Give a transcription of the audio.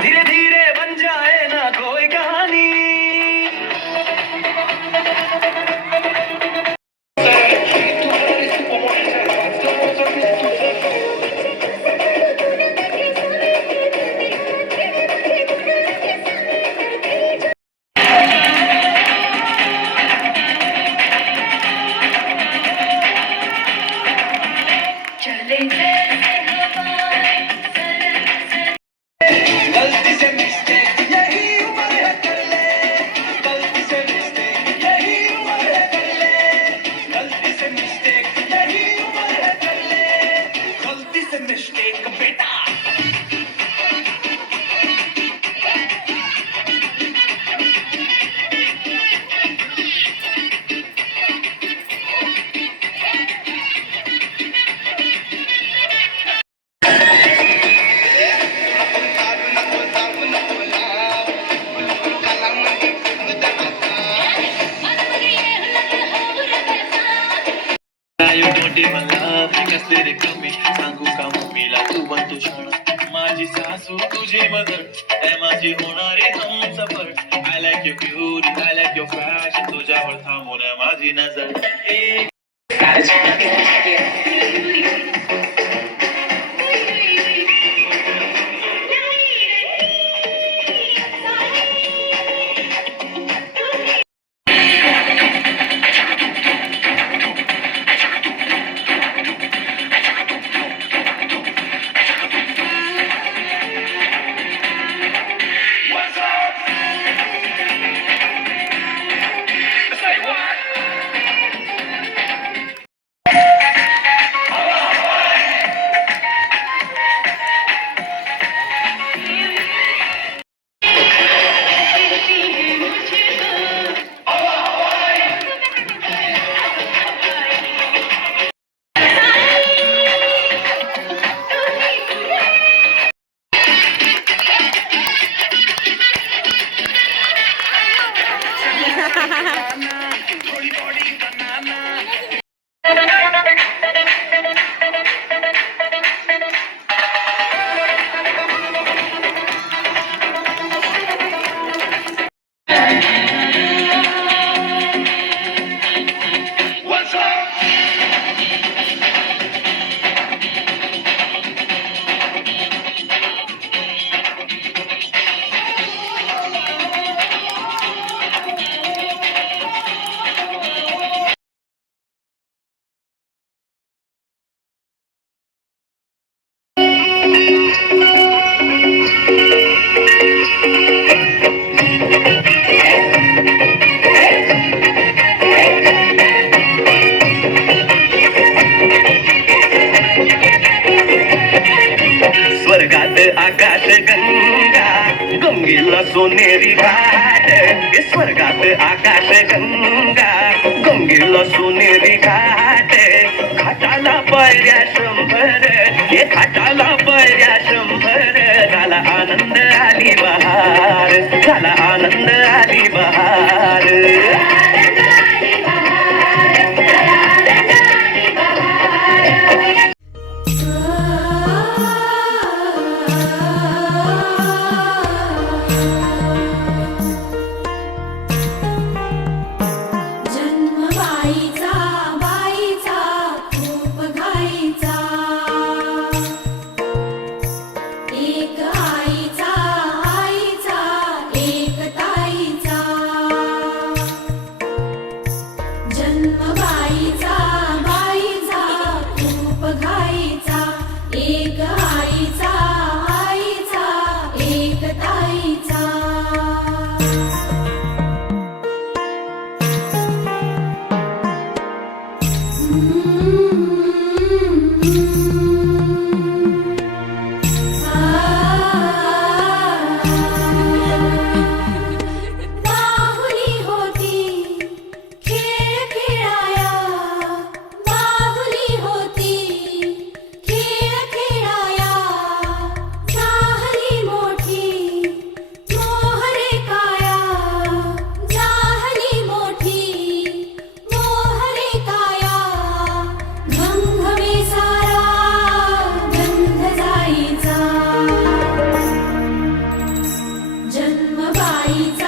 धीरे धीरे बन जाए ना कोई कहानी। गलती से मिस्टेक यही उम्र है कर ले, गलती से मिस्टेक यही उम्र है कर ले, गलती से मिस्टेक यही उम्र है कर ले, गलती से मिस्टेक बेटा। कसले कमी सांगू का मम्मीला तू बनतो क्षण, माझी सासू तुझी मदर ए माझी होणारी हम सफर। I like your beauty, I like your fashion, तुझ्यावर थांबून माझी नजर। स्वर्गात आकाश गंगा गंगेला सोनेरी घाट, स्वर्गात आकाश गंगा गंगेला सोनेरी घाट, घाटाला पायऱ्या शंभर, हे घाटाला पायऱ्या शंभर, झाला आनंद आली बहार, झाला आनंद आली बहार। आईचा